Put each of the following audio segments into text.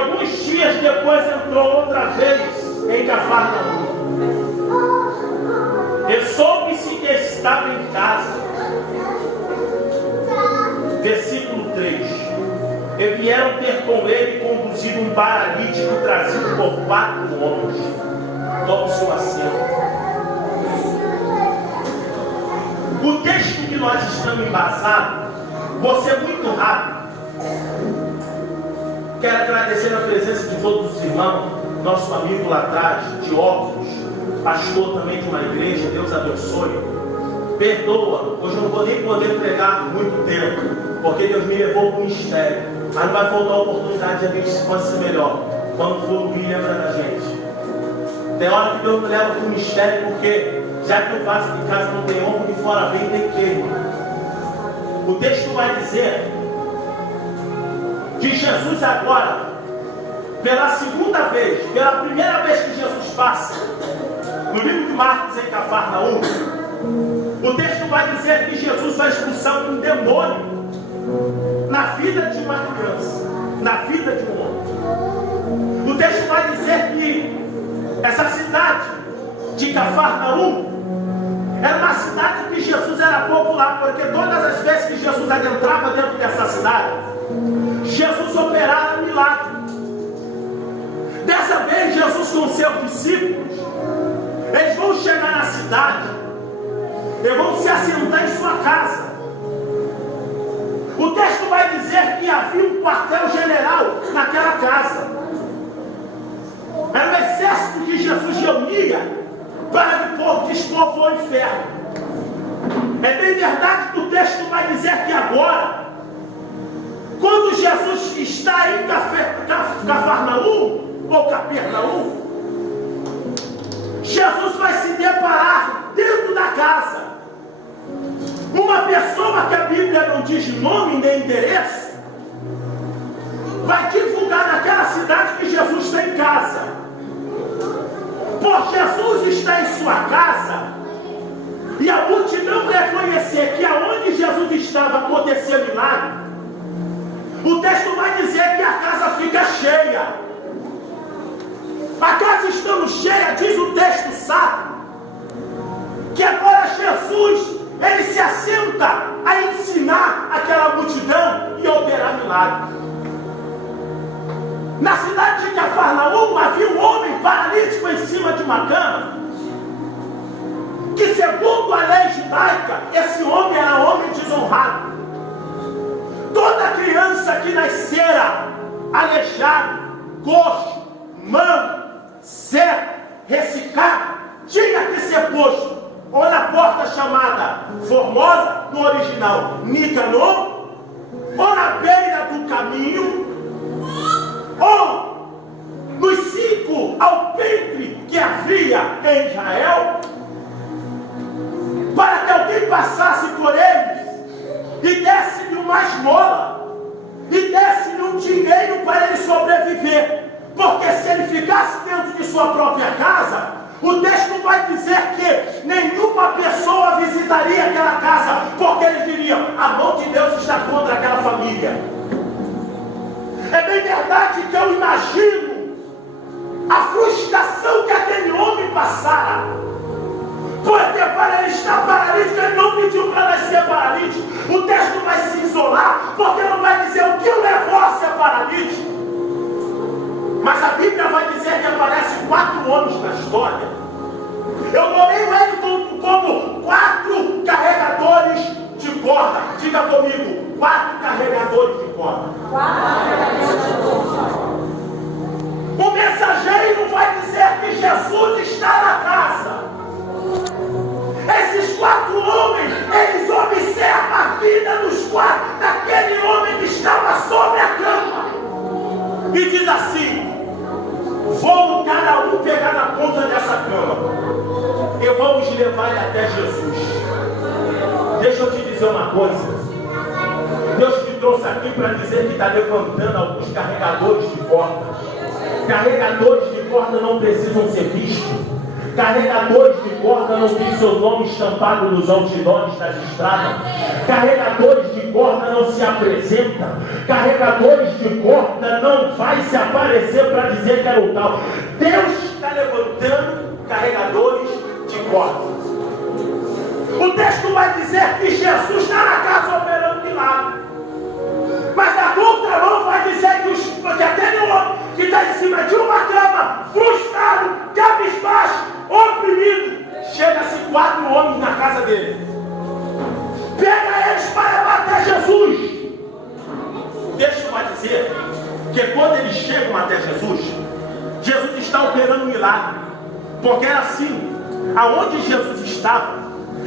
alguns dias depois entrou outra vez em Cafarnaum. E soube-se que estava em casa. Versículo 3. E vieram ter com ele conduzido um paralítico trazido por 4 homens. Tome sua assento. O texto que nós estamos embasados, vou ser muito rápido. Quero agradecer a presença de todos os irmãos, nosso amigo lá atrás, Dióconos, pastor também de uma igreja, Deus abençoe. Perdoa, hoje eu não vou nem poder pregar muito tempo, porque Deus me levou para o mistério. Mas não vai faltar a oportunidade de a gente se conhecer melhor. Quando for o lembra da gente. Tem hora que Deus me leva para o mistério, porque já que eu faço que em casa não tem homem, de fora vem tem queima. O texto vai dizer que Jesus agora, pela segunda vez, pela primeira vez que Jesus passa, no livro de Marcos em Cafarnaum, o texto vai dizer que Jesus vai expulsar um demônio na vida de uma criança, na vida de um homem. O texto vai dizer que essa cidade de Cafarnaum era uma cidade que Jesus era popular, porque todas as vezes que Jesus adentrava dentro dessa cidade, Jesus operava milagre. Dessa vez, Jesus com seus discípulos, eles vão chegar na cidade, eles vão se assentar em sua casa. O texto vai dizer que havia um quartel-general naquela casa. Era o exército que Jesus reunia para dispor o inferno. É bem verdade que o texto vai dizer que agora, quando Jesus está em Cafarnaum, ou Capernaum, Jesus vai se deparar dentro da casa. Uma pessoa que a Bíblia não diz nome nem endereço, vai divulgar naquela cidade que Jesus está em casa. Por Jesus está em sua casa, e a multidão reconhecer que aonde Jesus estava acontecia milagre, o texto vai dizer que a casa fica cheia. A casa estando cheia, diz o texto sábio, que agora Jesus, ele se assenta a ensinar aquela multidão e operar milagres. Na cidade de Cafarnaum havia um homem paralítico em cima de uma cama, que segundo a lei judaica, esse homem era homem desonrado. Toda criança que nascera aleijado, coxo, manco, cego, ressecado, tinha que ser posto ou na porta chamada Formosa, no original Nicanor, ou na beira do caminho, ou nos 5 alpendre que havia em Israel, para que alguém passasse por eles e desse-lhe uma esmola, e desse-lhe um dinheiro para ele sobreviver. Porque se ele ficasse dentro de sua própria casa, o texto vai dizer que nenhuma pessoa visitaria aquela casa, porque eles diriam: a mão de Deus está contra aquela família. É bem verdade que eu imagino a frustração que aquele homem passara, porque para ele estar paralítico, ele não pediu para nascer paralítico. O texto vai se isolar, porque não vai dizer o que o levou a ser paralítico. Mas a Bíblia vai dizer que aparecem 4 homens na história. Eu nomeio ele como 4 carregadores de corda. Diga comigo, 4 carregadores de corda. O mensageiro vai dizer que Jesus está na casa. Esses 4 homens, eles observam a vida dos 4 daquele homem que estava sobre a cama. E diz assim: vamos cada um pegar na ponta dessa cama e vamos levar ele até Jesus. Deixa eu te dizer uma coisa. Deus te trouxe aqui para dizer que está levantando alguns carregadores de corda. Carregadores de corda não precisam ser vistos. Carregadores de corda não têm seu nome estampado nos outdoors das estradas. Carregadores de corda não se apresentam. Carregadores de corda não vai se aparecer para dizer que é o tal. Deus está levantando carregadores de corda. O texto vai dizer que Jesus está na casa operando milagre. Mas a outra mão vai dizer que aquele homem que está em cima de uma cama, frustrado, cabisbaixo, oprimido, chega-se 4 homens na casa dele. Pega eles para levar até Jesus. O texto vai dizer que quando eles chegam até Jesus, Jesus está operando um milagre. Porque era assim, aonde Jesus estava,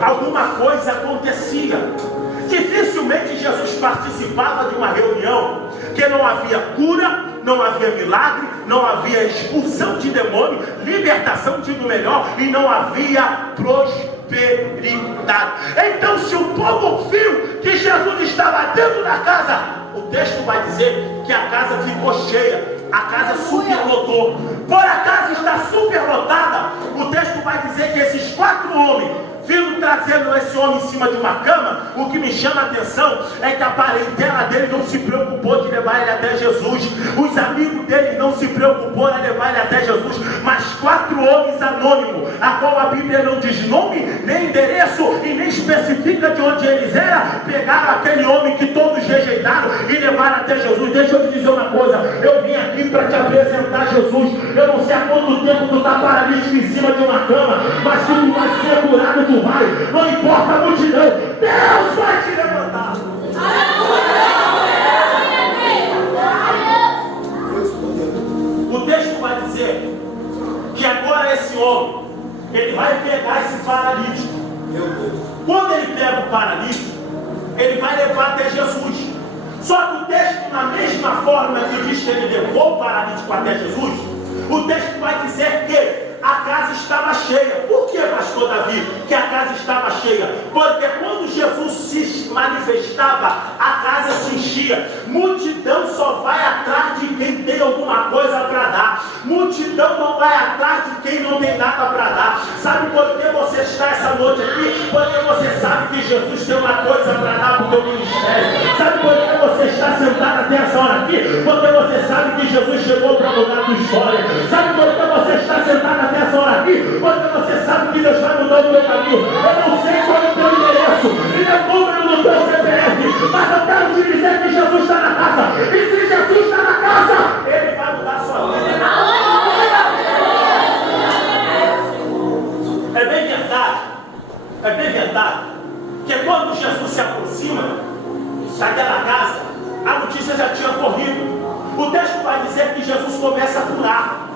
alguma coisa acontecia. Dificilmente Jesus participava de uma reunião que não havia cura, não havia milagre, não havia expulsão de demônio, libertação de do melhor e não havia prosperidade. Então, se o povo viu que Jesus estava dentro da casa, o texto vai dizer que a casa ficou cheia, a casa superlotou. Por a casa estar superlotada, o texto vai dizer que esses 4 homens vindo trazendo esse homem em cima de uma cama. O que me chama a atenção é que a parentela dele não se preocupou de levar ele até Jesus, os amigos dele não se preocupou de levar ele até Jesus, mas 4 homens anônimos, a qual a Bíblia não diz nome, nem endereço e nem especifica de onde eles eram, pegaram aquele homem que todos rejeitaram e levaram até Jesus. Deixa eu te dizer uma coisa, eu vim aqui para te apresentar Jesus. Eu não sei há quanto tempo tu está paralítico em cima de uma cama, mas se tu vai ser curado, tu vai, não importa a multidão, Deus vai te levantar. O texto vai dizer que agora esse homem, ele vai pegar esse paralítico. Quando ele pega o paralítico, ele vai levar até Jesus. Só que o texto, na mesma forma que diz que ele levou o paralítico até Jesus, o texto vai dizer que a casa estava cheia. Por que, pastor Davi, que a casa estava cheia? Porque quando Jesus se manifestava, a casa se enchia. Multidão só vai atrás de quem tem alguma coisa para dar. Multidão não vai atrás de quem não tem nada para dar. Sabe por que você está essa noite aqui? Porque você sabe que Jesus tem uma coisa para dar para o teu ministério. Sabe por que você está sentado até essa hora aqui? Porque você sabe que Jesus chegou para mudar a tua história. Sabe por que você está sentado até essa hora aqui? Porque você sabe que Deus vai mudar o teu caminho. Eu não sei qual é o teu endereço e nem número do teu CPF, mas eu quero te dizer que Jesus está na casa. E se Jesus está na casa, Ele vai mudar a sua vida. É bem verdade que quando Jesus se aproxima daquela casa, a notícia já tinha corrido. O texto vai dizer que Jesus começa a curar.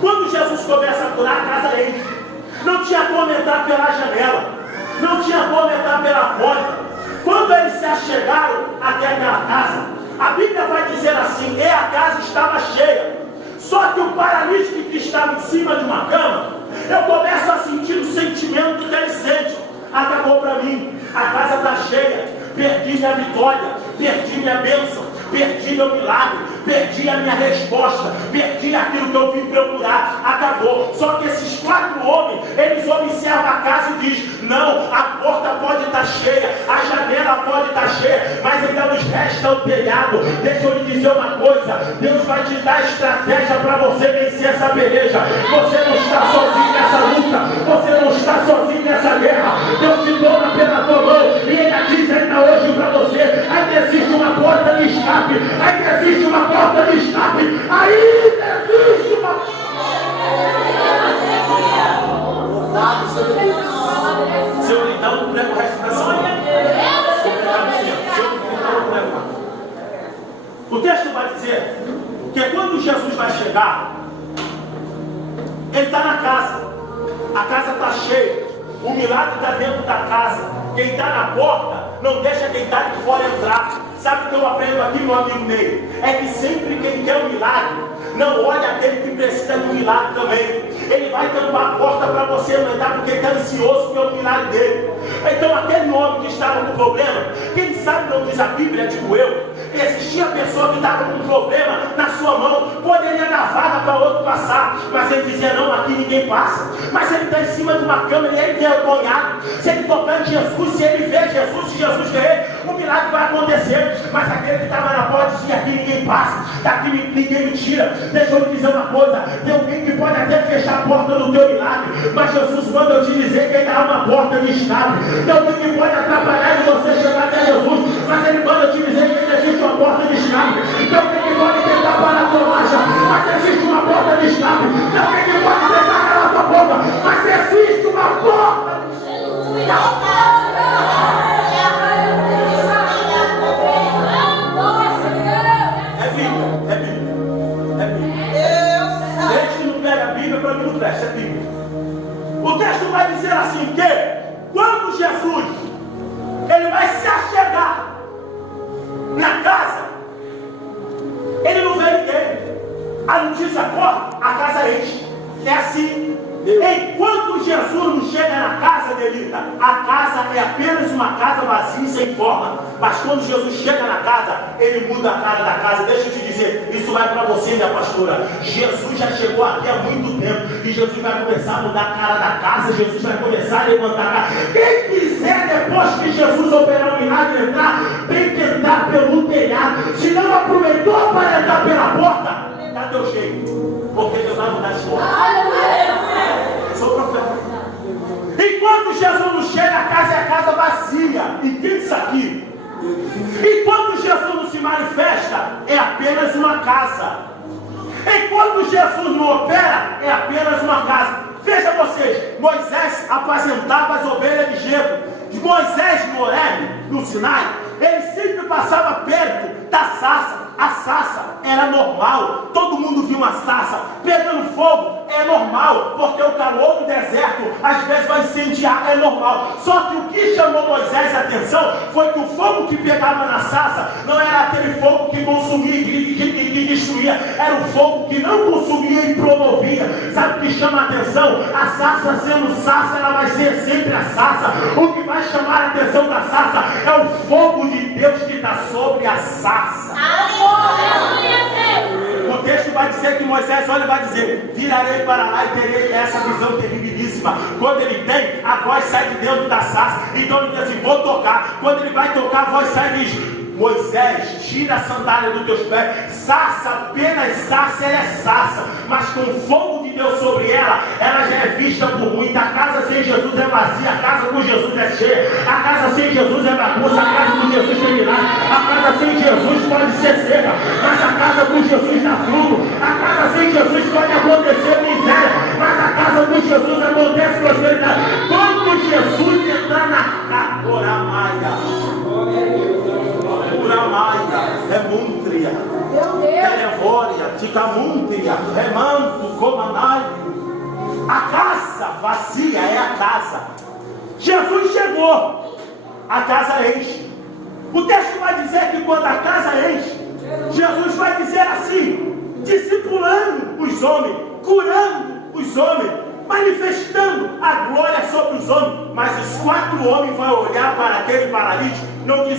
Quando Jesus começa a curar, a casa enche. Não tinha como entrar pela janela, não tinha como entrar pela porta. Quando eles se achegaram até aquela casa, a Bíblia vai dizer assim: e a casa estava cheia. Só que o paralítico que estava em cima de uma cama, eu começo a sentir o sentimento que ele sente. Acabou para mim, a casa está cheia, perdi minha vitória, perdi minha bênção, perdi meu milagre, perdi a minha resposta, perdi aquilo que eu vim procurar, acabou. Só que esses 4 homens, eles observam a casa e dizem: não, a porta pode estar cheia, a janela pode estar cheia, mas ainda nos resta o telhado. Deixa eu lhe dizer uma coisa: Deus vai te dar estratégia para você vencer essa peleja. Você não está sozinho nessa luta, você não está sozinho nessa guerra. Deus te toma pela tua mão e ainda diz ainda hoje para você: ainda existe uma porta de escape, ainda existe uma porta de escape, ainda existe uma... Se eu lhe dar um prego o resto da semana, o texto vai dizer que quando Jesus vai chegar, ele está na casa, a casa está cheia, o milagre está dentro da casa. Quem está na porta não deixa quem está de fora entrar. Sabe o que eu aprendo aqui, meu amigo Ney? É que sempre quem quer um milagre não olha aquele que precisa de um milagre também. Ele vai tampar a porta para você não entrar, porque ele está ansioso pelo milagre dele. Então aquele homem que estava com problema, quem sabe não diz a Bíblia, digo eu, existia pessoa que estava com um problema na sua mão, poderia dar vaga para outro passar. Mas ele dizia, não, aqui ninguém passa. Mas ele está em cima de uma câmera e ele é envergonhado. Se ele tocar em Jesus, se ele vê Jesus, se Jesus vê ele, o milagre vai acontecer. Mas aquele que estava na porta dizia, aqui ninguém passa, daqui ninguém me tira. Deixa eu te dizer uma coisa, tem alguém que pode até fechar a porta do teu milagre, mas Jesus manda eu te dizer que ainda há uma porta de escape. Tem alguém que pode atrapalhar de você chegar até Jesus, mas ele manda eu te dizer que ainda existe uma porta de escape. Tem alguém que pode tentar parar a tua marcha, mas existe uma porta de escape. Tem alguém que pode tentar calar a tua boca, mas existe uma porta de escape. É Bíblia. O texto vai dizer assim que quando Jesus ele vai se achegar na casa, ele não vê ninguém. A notícia corre, a casa enche. É assim. Enquanto Jesus não chega na casa dele, a casa é apenas uma casa vazia e sem forma. Mas quando Jesus chega na casa, ele muda a cara da casa. Deixa eu te dizer, isso vai para você, minha pastora. Jesus já chegou aqui há muito tempo e Jesus vai começar a mudar a cara da casa. Jesus vai começar a levantar a cara. Quem quiser, depois que Jesus operar o milagre, entrar, tem que entrar pelo telhado. Se não aproveitou para entrar pela porta, dá teu jeito, porque Deus vai mudar a história. Sou profeta. Enquanto Jesus não chega, a casa é a casa vazia. Entende isso aqui? Enquanto Jesus não se manifesta, é apenas uma casa. Enquanto Jesus não opera, é apenas uma casa. Veja vocês, Moisés apacentava as ovelhas de Jetro. Moisés no Horebe, no Sinai, ele sempre passava perto da sarça. A sarça era normal, todo mundo via uma sarça pegando fogo, é normal, porque o calor do deserto às vezes vai incendiar, é normal. Só que o que chamou Moisés a atenção foi que o fogo que pegava na sarça não era aquele fogo que consumia, que destruía, era o fogo que não consumia e promovia. Sabe o que chama a atenção? A sarça sendo sarça, ela vai ser sempre a sarça. O que vai chamar a atenção da sarça é o fogo de Deus que está sobre a sarça. O texto vai dizer que Moisés olha e vai dizer, virarei para lá e terei essa visão terribilíssima. Quando ele tem, a voz sai de dentro da sarça. Então ele diz assim, vou tocar. Quando ele vai tocar, a voz sai e diz, Moisés, tira a sandália dos teus pés. Sarça, apenas sarça, ela é sarça, mas com o fogo de Deus sobre ela, ela já é vista por muita. A casa sem Jesus é vazia, a casa com Jesus é cheia. A casa sem Jesus é bagunça, a casa com Jesus tem milagre. A casa sem Jesus pode ser seca, mas a casa com Jesus dá fruto. A casa sem Jesus pode acontecer miséria, mas a casa com Jesus acontece prosperidade. Quando Jesus entrar na casa, é múntria, televória, ticamúntria, remanto, comanai. A casa vazia é a casa. Jesus chegou, a casa enche. O texto vai dizer que quando a casa enche, Jesus vai dizer assim, discipulando os homens, curando os homens, manifestando a glória sobre os homens. Mas os 4 homens vão olhar para aquele paralítico, não